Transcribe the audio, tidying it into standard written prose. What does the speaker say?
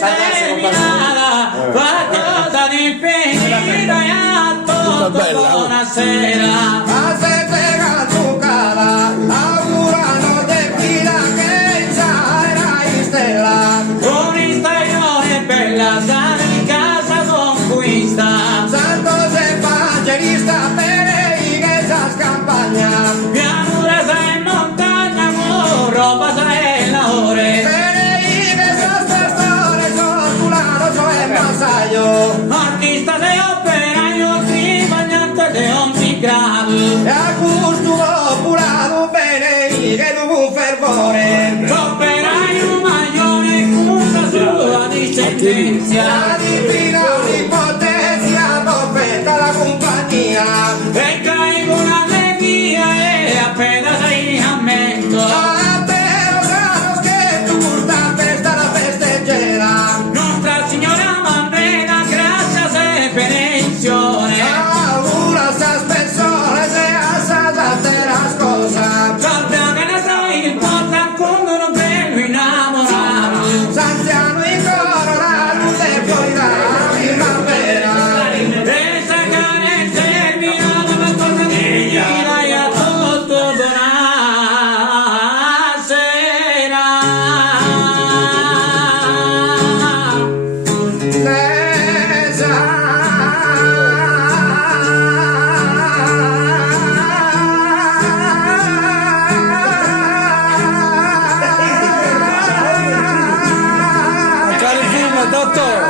seminata, qualcosa di finito e a tutto buonasera. A se pega tu cara, augurano te fila che sarai stella. Un'istaglione bella, sana in casa conquista. Santo se evangelista, bene che sa scampagna. Pianura sa in montagna, roba sa in laure. Artista de operaio, tribagnante de omnigrado. E a gusto popolare bene che tu fervore. Operaio maglione con la sua discendenza. La divina onnipotenzia profeta la compagnia. E cai con allegria e appena sei ammento. A te lo grano che tu sta festa la festeggerà. Nostra Signora Mandrena, grazie se benedizione. Augura sta persone se assata te la scosa. Salve che ne sai il porta con un bello innamorato. Sanziano in coro la luce fuori la primavera. E sa cane terminato la cosa di dai a tutto Buonasera. Dottore!